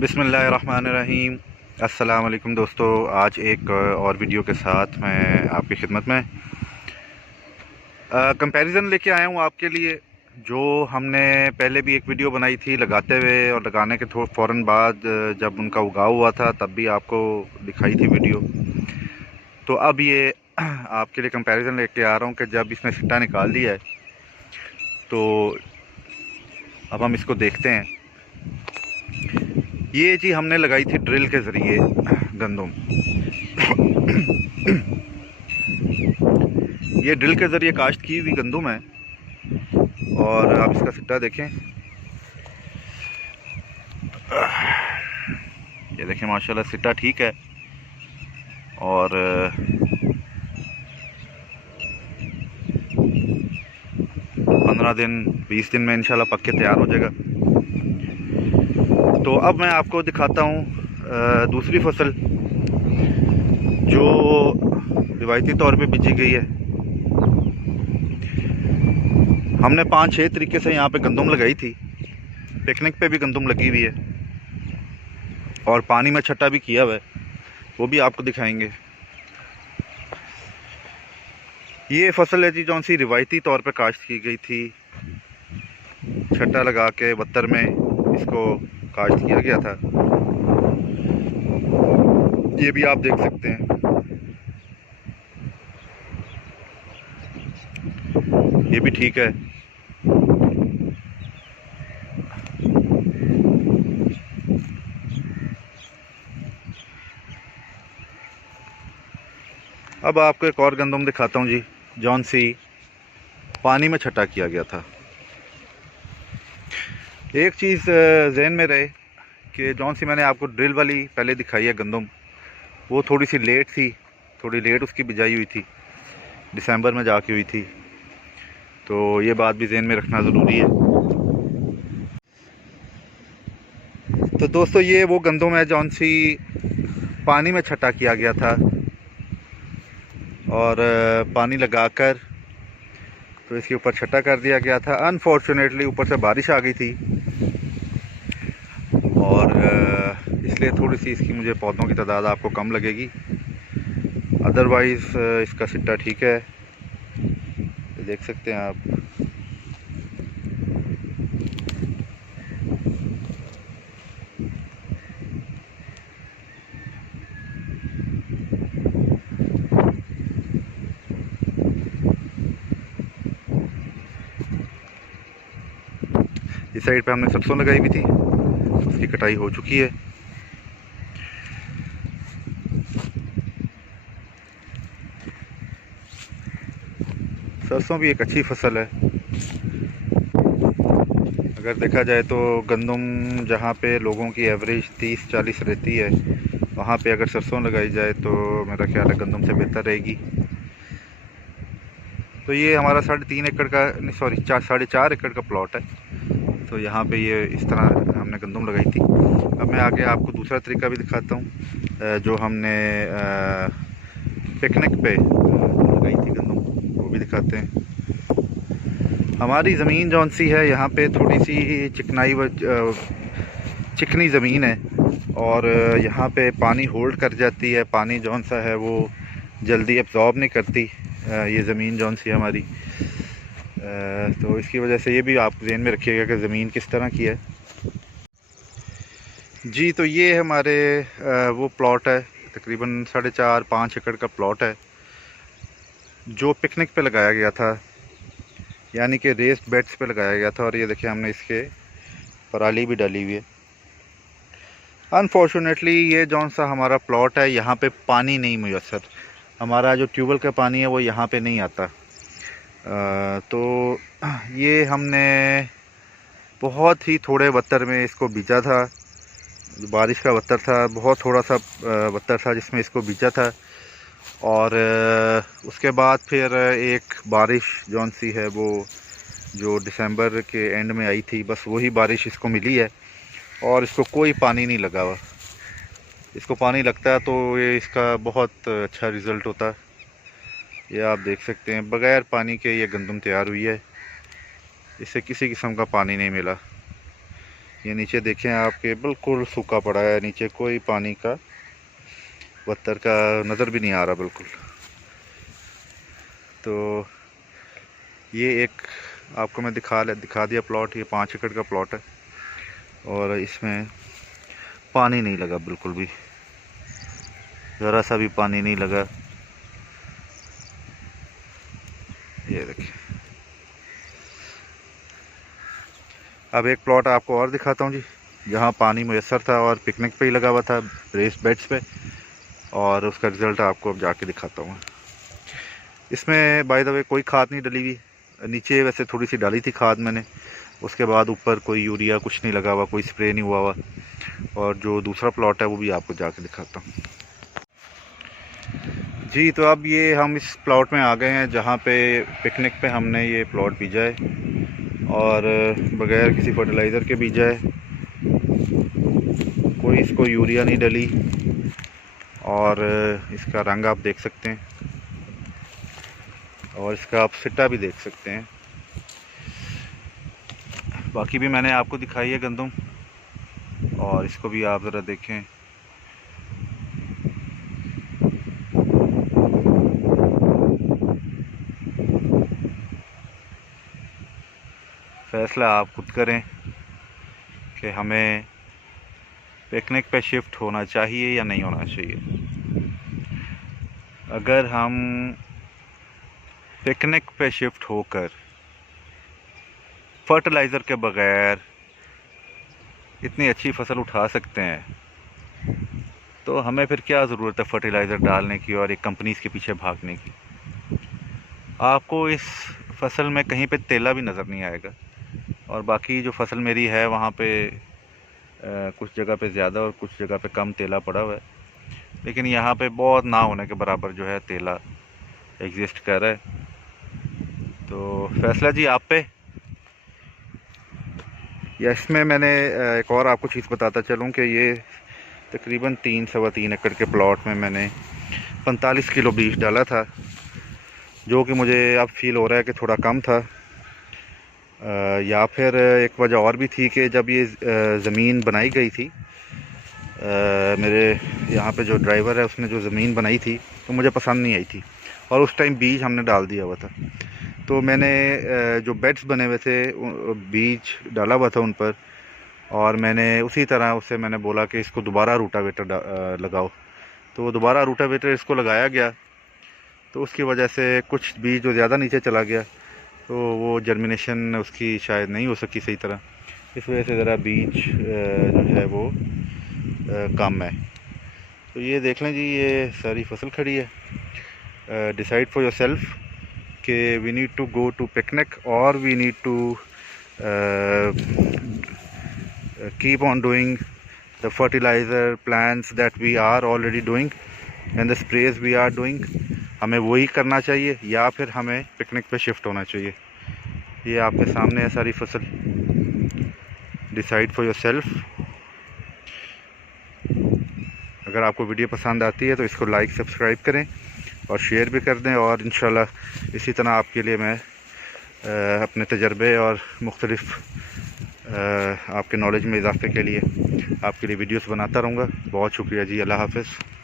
बिस्मिल्लाहिर्रहमानिर्रहीम। अस्सलाम वालेकुम दोस्तों, आज एक और वीडियो के साथ मैं आपकी खिदमत में कंपैरिज़न लेके आया हूँ आपके लिए। जो हमने पहले भी एक वीडियो बनाई थी लगाते हुए, और लगाने के फ़ौरन बाद जब उनका उगाव हुआ था तब भी आपको दिखाई थी वीडियो। तो अब ये आपके लिए कंपैरिज़न लेके आ रहा हूँ कि जब इसने सिट्टा निकाल लिया है तो अब हम इसको देखते हैं। ये जी हमने लगाई थी ड्रिल के ज़रिए गंदम। ये ड्रिल के ज़रिए काश्त की हुई गंदम है, और आप इसका सिट्टा देखें। ये देखें माशाल्लाह सिट्टा ठीक है, और 15 दिन 20 दिन में इंशाल्लाह पक के तैयार हो जाएगा। तो अब मैं आपको दिखाता हूँ दूसरी फसल जो रिवायती तौर पे बीजी गई है। हमने 5-6 तरीके से यहाँ पे गंदम लगाई थी। पिकनिक पे भी गंदम लगी हुई है, और पानी में छट्टा भी किया हुआ है, वो भी आपको दिखाएंगे। ये फसल है जी जौन सी रिवायती तौर पे काश्त की गई थी। छट्टा लगा के बत्तर में इसको काश्त किया गया था। ये भी आप देख सकते हैं, ये भी ठीक है। अब आपको एक और गंदम दिखाता हूँ जी, जौन सी पानी में छटा किया गया था। एक चीज़ जहन में रहे कि जौन सी मैंने आपको ड्रिल वाली पहले दिखाई है गंदम, वो थोड़ी सी लेट थी, थोड़ी लेट उसकी बिजाई हुई थी, दिसंबर में जाके हुई थी। तो ये बात भी जहन में रखना ज़रूरी है। तो दोस्तों ये वो गंदम है जौन सी पानी में छटा किया गया था, और पानी लगाकर तो इसके ऊपर छटा कर दिया गया था। अनफॉर्चुनेटली ऊपर से बारिश आ गई थी, और इसलिए थोड़ी सी इसकी मुझे पौधों की तादाद आपको कम लगेगी। अदरवाइज़ इसका सिट्टा ठीक है, ये देख सकते हैं आप। इस साइड पे हमने सरसों लगाई हुई थी, उसकी कटाई हो चुकी है। सरसों भी एक अच्छी फसल है। अगर देखा जाए तो गंदम जहाँ पे लोगों की एवरेज 30-40 रहती है, वहाँ पे अगर सरसों लगाई जाए तो मेरा ख्याल है गंदम से बेहतर रहेगी। तो ये हमारा 3.5 एकड़ का, नहीं सॉरी 4.5 एकड़ का प्लॉट है। तो यहाँ पे ये इस तरह हमने गंदम लगाई थी। अब मैं आगे आपको दूसरा तरीका भी दिखाता हूँ जो हमने पिकनिक पे लगाई थी गंदम, वो भी दिखाते हैं। हमारी ज़मीन जौन सी है यहाँ पे थोड़ी सी चिकनी ज़मीन है, और यहाँ पे पानी होल्ड कर जाती है। पानी जौन सा है वो जल्दी एब्जॉर्ब नहीं करती ये ज़मीन जौन सी है हमारी। तो इसकी वजह से ये भी आप ज़हन में रखिएगा कि ज़मीन किस तरह की है जी। तो ये हमारे वो प्लॉट है, तकरीबन 4.5-5 एकड़ का प्लॉट है जो पिकनिक पे लगाया गया था, यानी कि रेस्ड बेड्स पे लगाया गया था। और ये देखिए हमने इसके पराली भी डाली हुई है। अनफॉर्चुनेटली ये जौन सा हमारा प्लॉट है यहाँ पे पानी नहीं मुयस्सर, हमारा जो ट्यूबवेल का पानी है वो यहाँ पे नहीं आता। तो ये हमने बहुत ही थोड़े बत्तर में इसको बीजा था। बारिश का बत्तर था, बहुत थोड़ा सा बत्तर था जिसमें इसको बीजा था। और उसके बाद फिर एक बारिश जौन सी है वो जो दिसंबर के एंड में आई थी, बस वही बारिश इसको मिली है, और इसको कोई पानी नहीं लगा हुआ। इसको पानी लगता है तो ये इसका बहुत अच्छा रिज़ल्ट होता है। ये आप देख सकते हैं, बग़ैर पानी के ये गंदम तैयार हुई है, इससे किसी किस्म का पानी नहीं मिला। ये नीचे देखें आपके बिल्कुल सूखा पड़ा है, नीचे कोई पानी का बत्तर का नज़र भी नहीं आ रहा बिल्कुल। तो ये एक आपको मैं दिखा दिया प्लॉट। ये 5 एकड़ का प्लॉट है और इसमें पानी नहीं लगा, बिल्कुल भी ज़रा सा भी पानी नहीं लगा। ये देखिए। अब एक प्लॉट आपको और दिखाता हूँ जी, जहाँ पानी मुयस्सर था और पिकनिक पे ही लगा हुआ था, रेस्ड बेड्स पे, और उसका रिज़ल्ट आपको अब जाके दिखाता हूँ। इसमें बाय द वे कोई खाद नहीं डली हुई, नीचे वैसे थोड़ी सी डाली थी खाद मैंने, उसके बाद ऊपर कोई यूरिया कुछ नहीं लगा हुआ, कोई स्प्रे नहीं हुआ। और जो दूसरा प्लॉट है वो भी आपको जाके दिखाता हूँ जी। तो अब ये हम इस प्लॉट में आ गए हैं जहाँ पे पिकनिक पे हमने ये प्लॉट बीजा है, और बगैर किसी फर्टिलाइज़र के बीजा है, कोई इसको यूरिया नहीं डली, और इसका रंग आप देख सकते हैं और इसका आप सिट्टा भी देख सकते हैं। बाकी भी मैंने आपको दिखाई है गंदम, और इसको भी आप ज़रा देखें। फैसला आप खुद करें कि हमें पिकनिक पे शिफ्ट होना चाहिए या नहीं होना चाहिए। अगर हम पिकनिक पे शिफ्ट होकर फर्टिलाइज़र के बगैर इतनी अच्छी फसल उठा सकते हैं, तो हमें फिर क्या ज़रूरत है फर्टिलाइज़र डालने की और एक कंपनीज़ के पीछे भागने की। आपको इस फसल में कहीं पे तेला भी नज़र नहीं आएगा, और बाकी जो फसल मेरी है वहाँ पे कुछ जगह पे ज़्यादा और कुछ जगह पे कम तेला पड़ा हुआ है, लेकिन यहाँ पे बहुत ना होने के बराबर जो है तेला एग्जिस्ट कर रहा है। तो फैसला जी आप पे। या इसमें मैंने एक और आपको चीज़ बताता चलूँ कि ये तकरीबन 3 एकड़ के प्लॉट में मैंने 45 किलो बीज डाला था, जो कि मुझे अब फील हो रहा है कि थोड़ा कम था। या फिर एक वजह और भी थी कि जब ये ज़मीन बनाई गई थी, मेरे यहाँ पे जो ड्राइवर है उसने जो ज़मीन बनाई थी तो मुझे पसंद नहीं आई थी, और उस टाइम बीज हमने डाल दिया हुआ था। तो मैंने जो बेड्स बने हुए थे बीज डाला हुआ था उन पर, और मैंने उसी तरह उससे मैंने बोला कि इसको दोबारा रूटावेटर लगाओ। तो दोबारा रूटावेटर इसको लगाया गया, तो उसकी वजह से कुछ बीज जो ज़्यादा नीचे चला गया, तो वो जर्मिनेशन उसकी शायद नहीं हो सकी सही तरह, इस वजह से ज़रा बीज जो है वो कम है। तो ये देख लें जी, ये सारी फसल खड़ी है। डिसाइड फॉर योर सेल्फ कि we need to go to picnic, और we need to keep on doing the fertilizer plants that we are already doing and the sprays we are doing। हमें वही करना चाहिए या फिर हमें पिकनिक पे शिफ्ट होना चाहिए। ये आपके सामने है सारी फसल। Decide for your self. अगर आपको वीडियो पसंद आती है तो इसको लाइक सब्सक्राइब करें और शेयर भी कर दें, और इंशाल्लाह इसी तरह आपके लिए मैं अपने तजर्बे और मुख्तलिफ़ आपके नॉलेज में इजाफे के लिए आपके लिए वीडियोस बनाता रहूँगा। बहुत शुक्रिया जी, अल्लाह हाफ़िज़।